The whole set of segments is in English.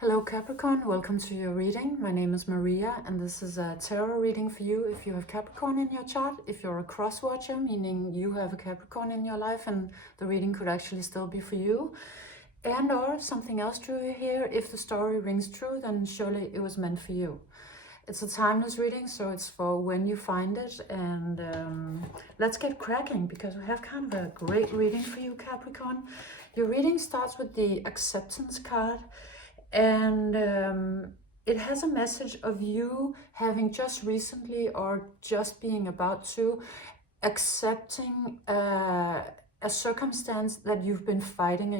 Hello Capricorn, welcome to your reading. My name is Maria and this is a tarot reading for you if you have Capricorn in your chart. If you're a cross watcher, meaning you have a Capricorn in your life and the reading could actually still be for you. And or something else drew you here. If the story rings true, then surely it was meant for you. It's a timeless reading, so it's for when you find it. And let's get cracking because we have kind of a great reading for you, Capricorn. Your reading starts with the acceptance card. And it has a message of you having just recently or just being about to accepting a circumstance that you've been fighting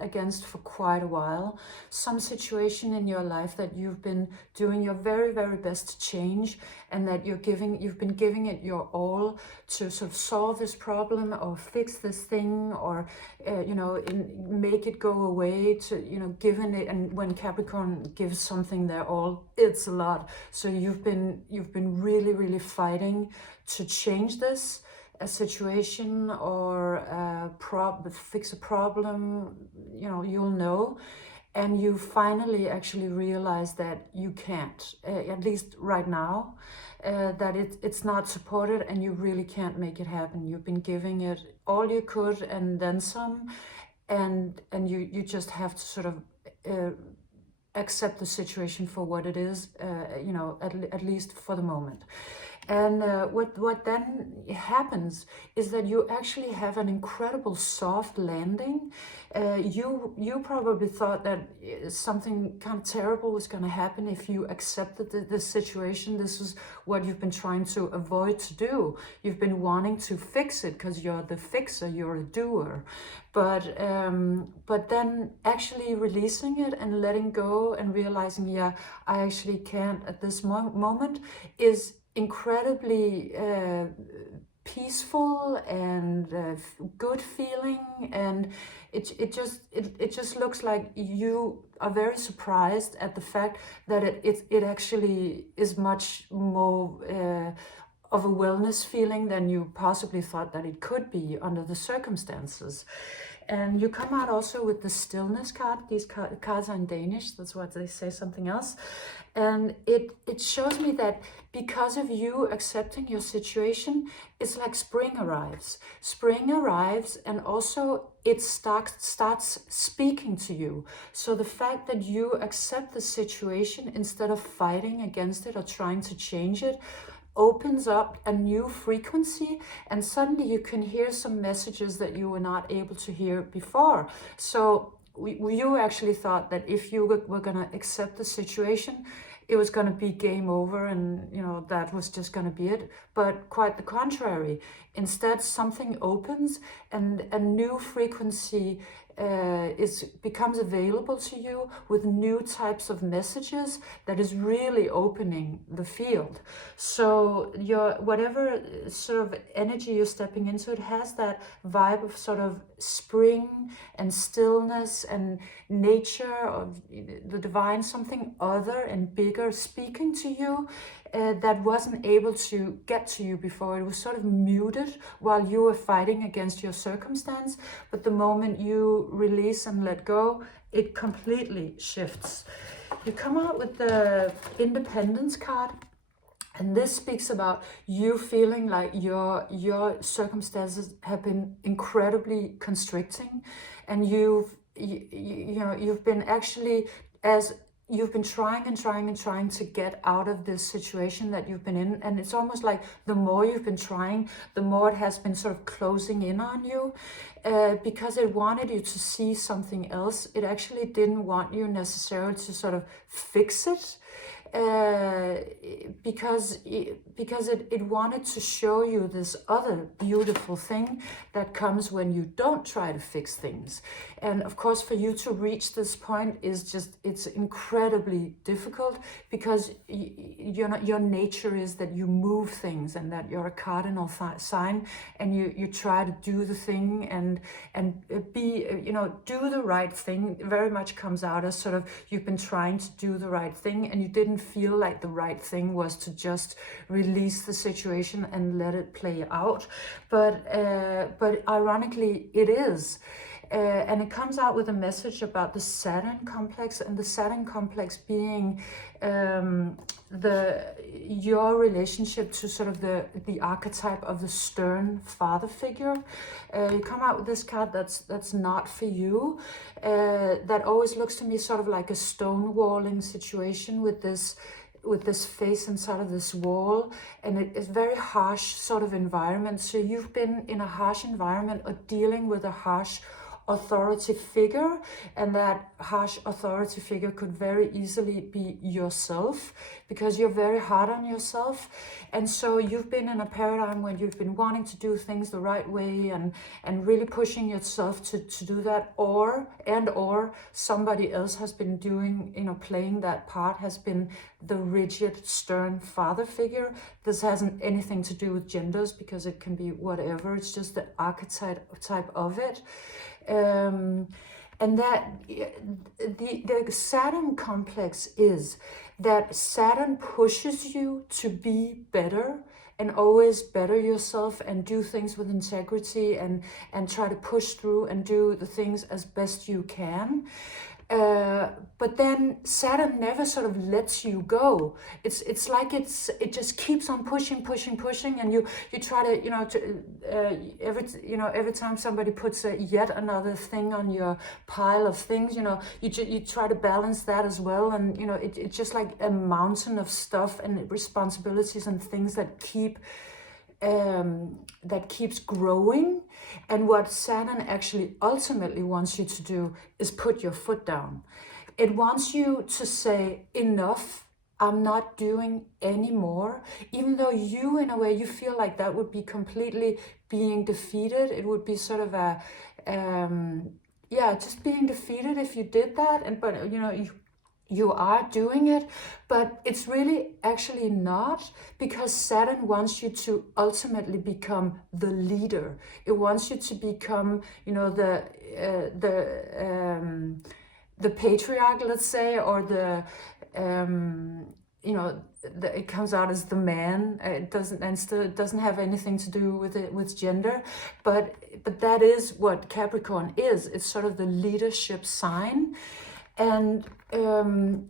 against for quite a while, some situation in your life that you've been doing your very, very best to change, and that you've been giving it your all to sort of solve this problem or fix this thing or make it go away, to given it. And when Capricorn gives something their all, it's a lot. So you've been really, really fighting to change this, a situation or fix a problem, you'll know. And you finally actually realize that you can't, at least right now, that it's not supported and you really can't make it happen. You've been giving it all you could and then some, and you just have to sort of accept the situation for what it is, at least for the moment. And what then happens is that you actually have an incredible soft landing. You probably thought that something kind of terrible was going to happen if you accepted this situation. This is what you've been trying to avoid to do. You've been wanting to fix it because you're the fixer, you're a doer. But then actually releasing it and letting go and realizing, yeah, I actually can't at this moment is incredibly peaceful and good feeling. And it just looks like you are very surprised at the fact that it actually is much more of a wellness feeling than you possibly thought that it could be under the circumstances. And you come out also with the stillness card. These cards are in Danish, that's why they say something else. And it shows me that because of you accepting your situation, it's like spring arrives. Spring arrives and also it starts speaking to you. So the fact that you accept the situation instead of fighting against it or trying to change it opens up a new frequency, and suddenly you can hear some messages that you were not able to hear before. So you actually thought that if you were going to accept the situation, it was going to be game over and that was just going to be it. But quite the contrary. Instead, something opens and a new frequency becomes available to you with new types of messages that is really opening the field. So whatever sort of energy you're stepping into, it has that vibe of sort of spring and stillness and nature, of the divine, something other and bigger speaking to you. That wasn't able to get to you before. It was sort of muted while you were fighting against your circumstance. But the moment you release and let go, it completely shifts. You come out with the Independence card. And this speaks about you feeling like your circumstances have been incredibly constricting. And you've been actually, as you've been trying to get out of this situation that you've been in. And it's almost like the more you've been trying, the more it has been sort of closing in on you, because it wanted you to see something else. It actually didn't want you necessarily to sort of fix it. Because it wanted to show you this other beautiful thing that comes when you don't try to fix things. And of course, for you to reach this point it's incredibly difficult, because your nature is that you move things and that you're a cardinal sign, and you try to do the thing and be, do the right thing. It very much comes out as sort of you've been trying to do the right thing and you didn't feel like the right thing was to just release the situation and let it play out. But ironically, it is. and it comes out with a message about the Saturn complex, and the Saturn complex being your relationship to sort of the archetype of the stern father figure. You come out with this card that's not for you. That always looks to me sort of like a stonewalling situation with this face inside of this wall, and it is very harsh sort of environment. So you've been in a harsh environment or dealing with a harsh authority figure, and that harsh authority figure could very easily be yourself, because you're very hard on yourself. And so you've been in a paradigm when you've been wanting to do things the right way and really pushing yourself to do that, or somebody else has been doing, playing that part, has been the rigid, stern father figure. This hasn't anything to do with genders, because it can be whatever. It's just the archetype of it. And that the Saturn complex is that Saturn pushes you to be better and always better yourself and do things with integrity and try to push through and do the things as best you can. But then Saturn never sort of lets you go. It's like it just keeps on pushing, and you try to every time somebody puts yet another thing on your pile of things, you try to balance that as well, and it's just like a mountain of stuff and responsibilities and things that keeps growing. And what Saturn actually ultimately wants you to do is put your foot down. It wants you to say, enough, I'm not doing anymore. Even though you, in a way, you feel like that would be completely being defeated. It would be sort of a, just being defeated if you did that. But you are doing it, but it's really actually not, because Saturn wants you to ultimately become the leader. It wants you to become, the patriarch, let's say, or it comes out as the man. It doesn't have anything to do with gender, but that is what Capricorn is. It's sort of the leadership sign. And you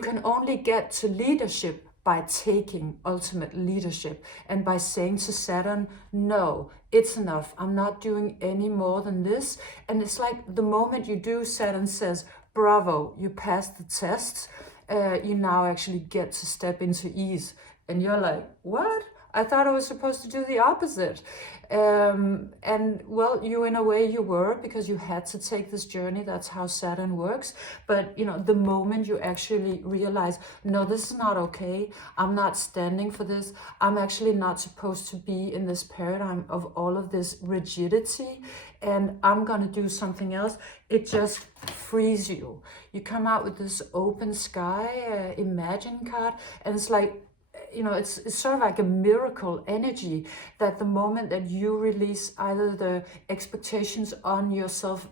can only get to leadership by taking ultimate leadership and by saying to Saturn, no, it's enough. I'm not doing any more than this. And it's like the moment you do, Saturn says, bravo, you passed the test. You now actually get to step into ease. And you're like, what? I thought I was supposed to do the opposite. And well, in a way you were, because you had to take this journey. That's how Saturn works. But the moment you actually realize, no, this is not okay. I'm not standing for this. I'm actually not supposed to be in this paradigm of all of this rigidity, and I'm gonna do something else. It just frees you. You come out with this open sky, imagine card, and it's like, it's sort of like a miracle energy that the moment that you release either the expectations on yourself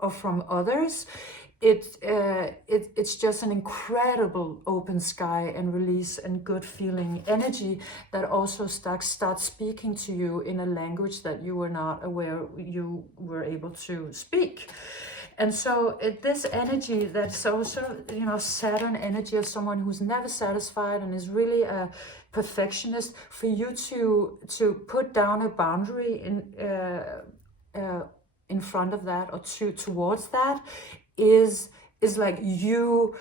or from others, it's just an incredible open sky and release and good feeling energy that also starts speaking to you in a language that you were not aware you were able to speak. And so this energy that's also, Saturn energy of someone who's never satisfied and is really a perfectionist, for you to put down a boundary in front of that, or towards that, is like you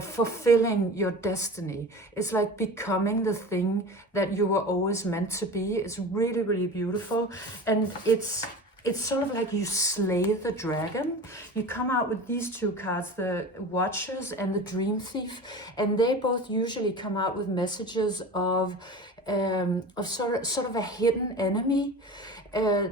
fulfilling your destiny. It's like becoming the thing that you were always meant to be. It's really, really beautiful. And it's sort of like you slay the dragon. You come out with these two cards, the Watchers and the Dream Thief, and they both usually come out with messages of sort of a hidden enemy.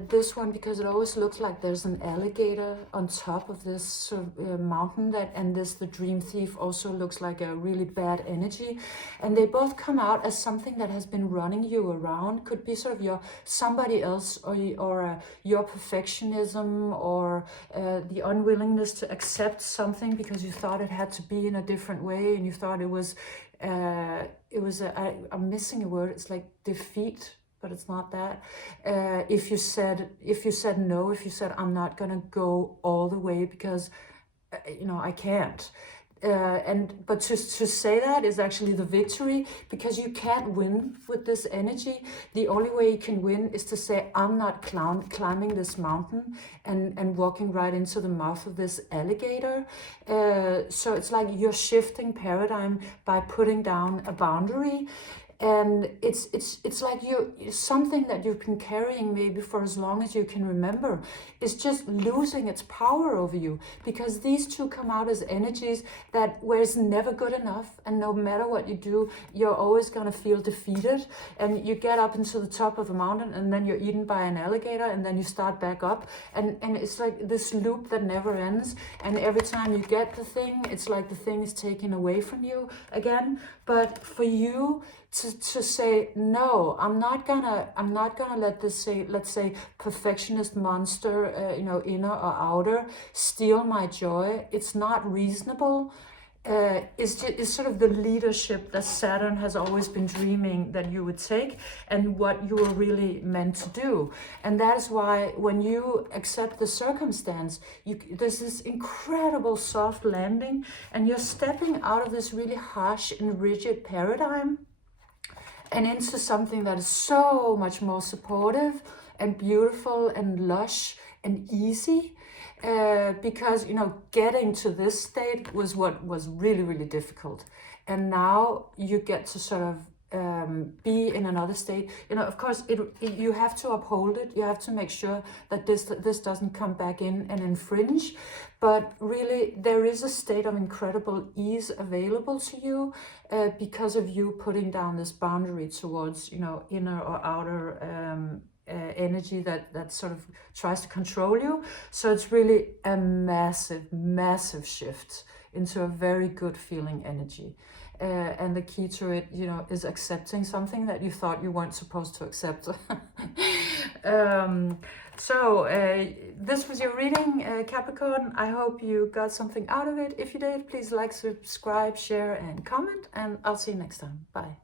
This one, because it always looks like there's an alligator on top of this sort of, mountain, the Dream Thief also looks like a really bad energy. And they both come out as something that has been running you around. Could be sort of somebody else, or your perfectionism, or the unwillingness to accept something because you thought it had to be in a different way, and you thought it was I'm missing a word. It's like defeat. but it's not that. If you said no, if you said, I'm not gonna go all the way because you know, I can't. But to say that is actually the victory, because you can't win with this energy. The only way you can win is to say, I'm not climbing this mountain and walking right into the mouth of this alligator. So it's like you're shifting paradigm by putting down a boundary. And it's like something that you've been carrying maybe for as long as you can remember is just losing its power over you, because these two come out as energies that where it's never good enough, and no matter what you do, you're always going to feel defeated, and you get up into the top of the mountain and then you're eaten by an alligator, and then you start back up, and it's like this loop that never ends, and every time you get the thing, it's like the thing is taken away from you again. But for you to say, no, I'm not gonna let this, say, let's say, perfectionist monster, you know, inner or outer, steal my joy. It's not reasonable. Is sort of the leadership that Saturn has always been dreaming that you would take, and what you were really meant to do. And that is why when you accept the circumstance, there's this incredible soft landing, and you're stepping out of this really harsh and rigid paradigm and into something that is so much more supportive and beautiful and lush and easy. Because, you know, getting to this state was what was really, really difficult. And now you get to sort of be in another state. You know, of course, you have to uphold it. You have to make sure that this doesn't come back in and infringe. But really, there is a state of incredible ease available to you because of you putting down this boundary towards, you know, inner or outer energy that sort of tries to control you. So it's really a massive shift into a very good feeling energy. And the key to it, you know, is accepting something that you thought you weren't supposed to accept. This was your reading, Capricorn. I hope you got something out of it. If you did, please like, subscribe, share, and comment, and I'll see you next time. Bye.